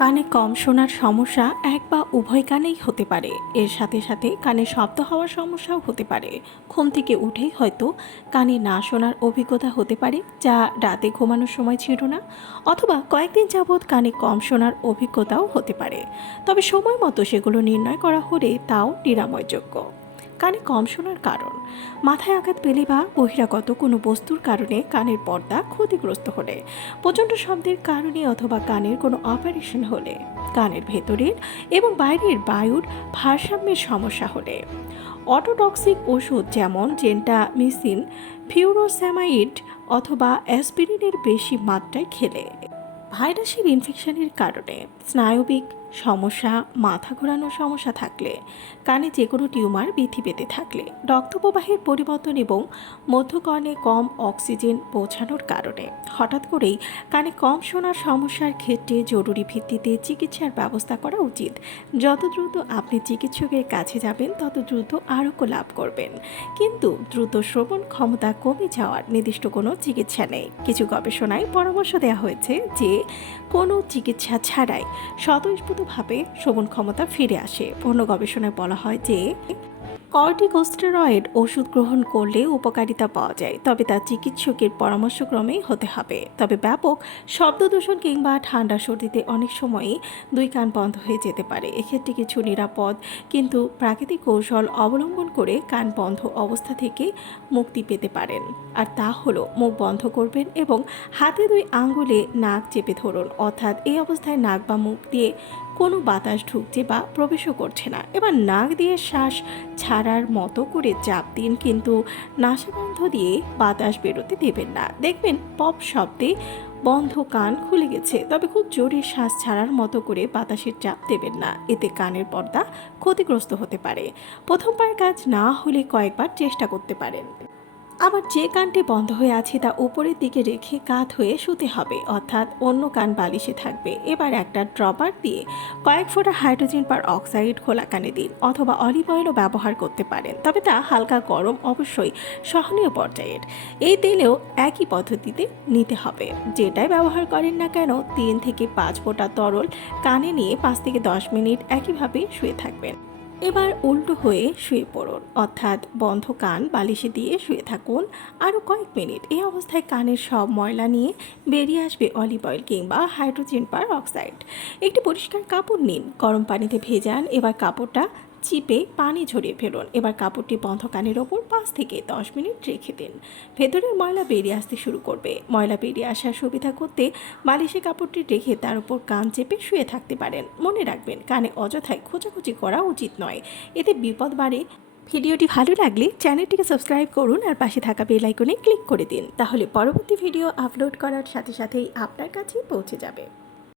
কানে কম শোনার সমস্যা এক বা উভয় কানেই হতে পারে। এর সাথে সাথে কানে শব্দ হওয়ার সমস্যাও হতে পারে। ঘুম থেকে উঠেই হয়তো কানে না শোনার অভিজ্ঞতা হতে পারে, যা রাতে ঘুমানোর সময় ছিল না, অথবা কয়েকদিন যাবৎ কানে কম শোনার অভিজ্ঞতাও হতে পারে। তবে সময় মতো সেগুলো নির্ণয় করা হলে তাও নিরাময়যোগ্য। কানে কম শোনার কারণ। মাথায় আঘাত পেলে বা বহিরাগত কোনো বস্তুর কারণে কানের পর্দা ক্ষতিগ্রস্ত হলে, প্রচণ্ড শব্দের কারণে অথবা কানের কোনো অপারেশন হলে, কানের ভেতরের এবং বাইরের বায়ুর ভারসাম্যের সমস্যা হলে। অটোটক্সিক ওষুধ যেমন জেন্টামিসিন, ফিউরোস্যামাইড অথবা অ্যাসপিরিনের বেশি মাত্রায় খেলে। ভাইরাসের ইনফেকশনের কারণে স্নায়বিক সমস্যা, মাথা ঘোরানোর সমস্যা থাকলে, কানে যে কোনো টিউমার বৃদ্ধি পেতে থাকলে, রক্তপ্রবাহের পরিবর্তন এবং মধ্যকর্ণে কম অক্সিজেন পৌঁছানোর কারণে। হঠাৎ করেই কানে কম শোনার সমস্যার ক্ষেত্রে জরুরি ভিত্তিতে চিকিৎসার ব্যবস্থা করা উচিত। যত দ্রুত আপনি চিকিৎসকের কাছে যাবেন, তত দ্রুত আরোগ্য লাভ করবেন। কিন্তু দ্রুত শ্রবণ ক্ষমতা কমে যাওয়ার নির্দিষ্ট কোনো চিকিৎসা নেই। কিছু গবেষণায় পরামর্শ দেওয়া হয়েছে যে, কোনো চিকিৎসা ছাড়াই স্বতঃস্ফূর্তভাবে শ্রবণ ক্ষমতা ফিরে আসে। পূর্ণ গবেষণায় বলা হয় যে, কর্টিকোস্টেরয়েড ওষুধ গ্রহণ করলে উপকারিতা পাওয়া যায়, তবে তা চিকিৎসকের পরামর্শক্রমেই হতে হবে। তবে ব্যাপক শব্দ দূষণ কিংবা ঠান্ডা সর্দিতে অনেক সময়ই দুই কান বন্ধ হয়ে যেতে পারে। এক্ষেত্রে কিছু নিরাপদ কিন্তু প্রাকৃতিক কৌশল অবলম্বন করে কান বন্ধ অবস্থা থেকে মুক্তি পেতে পারেন। আর তা হলো, মুখ বন্ধ করবেন এবং হাতে দুই আঙ্গুলে নাক চেপে ধরুন, অর্থাৎ এই অবস্থায় নাক বা মুখ দিয়ে কোনো বাতাস ঢুকছে বা প্রবেশও করছে না। এবার নাক দিয়ে শ্বাস ছাড়ার মতো করে চাপ দিন, কিন্তু নাসাবন্ধ দিয়ে বাতাস বেরোতে দেবেন না। দেখবেন পপ শব্দে বন্ধ কান খুলে গেছে, তবে খুব জোরে শ্বাস ছাড়ার মতো করে বাতাসের চাপ দেবেন না। এতে কানের পর্দা ক্ষতিগ্রস্ত হতে পারে। প্রথমবার কাজ না হলে কয়েকবার চেষ্টা করতে পারেন। আবার যে কানটি বন্ধ হয়ে আছে তা উপরের দিকে রেখে কাত হয়ে শুতে হবে। অর্থাৎ অন্য কান বালিশে থাকবে। এবার একটা ড্রপার দিয়ে কয়েক ফোঁটা হাইড্রোজেন পার অক্সাইড খোলা কানে দিন অথবা অলিভ অয়েলও ব্যবহার করতে পারেন। তবে তা হালকা গরম, অবশ্যই সহনীয় পর্যায়ের। এই তেলেও একই পদ্ধতিতে নিতে হবে। যেটাই ব্যবহার করেন না কেন, তিন থেকে পাঁচ ফোঁটা তরল কানে নিয়ে পাঁচ থেকে দশ মিনিট একইভাবে শুয়ে থাকবেন। এবার উল্টো হয়ে শুয়ে পড়ুন। অর্থাৎ বন্ধ কান বালিশে দিয়ে শুয়ে থাকুন। আরও কয়েক মিনিট এই অবস্থায় কানের সব ময়লা নিয়ে বেরিয়ে আসবে অলিভ অয়েল কিংবা হাইড্রোজেন পার অক্সাইড। একটি পরিষ্কার কাপড় নিন। গরম পানিতে ভেজান। এবার কাপড়টা চিপে পানি ঝরিয়ে ফেলুন। এবার কাপড়টি বন্ধ কানের ওপর পাঁচ থেকে দশ মিনিট রেখে দিন। ভেতরের ময়লা বেরিয়ে আসতে শুরু করবে। ময়লা বেরিয়ে আসার সুবিধা করতে বালিশে কাপড়টি রেখে তার উপর কান চেপে শুয়ে থাকতে পারেন। মনে রাখবেন, কানে অযথায় খোঁচাখুচি করা উচিত নয়। এতে বিপদ বাড়ে। ভিডিওটি ভালো লাগলে চ্যানেলটিকে সাবস্ক্রাইব করুন আর পাশে থাকা বেল আইকনে ক্লিক করে দিন। তাহলে পরবর্তী ভিডিও আপলোড করার সাথে সাথেই আপনার কাছে পৌঁছে যাবে।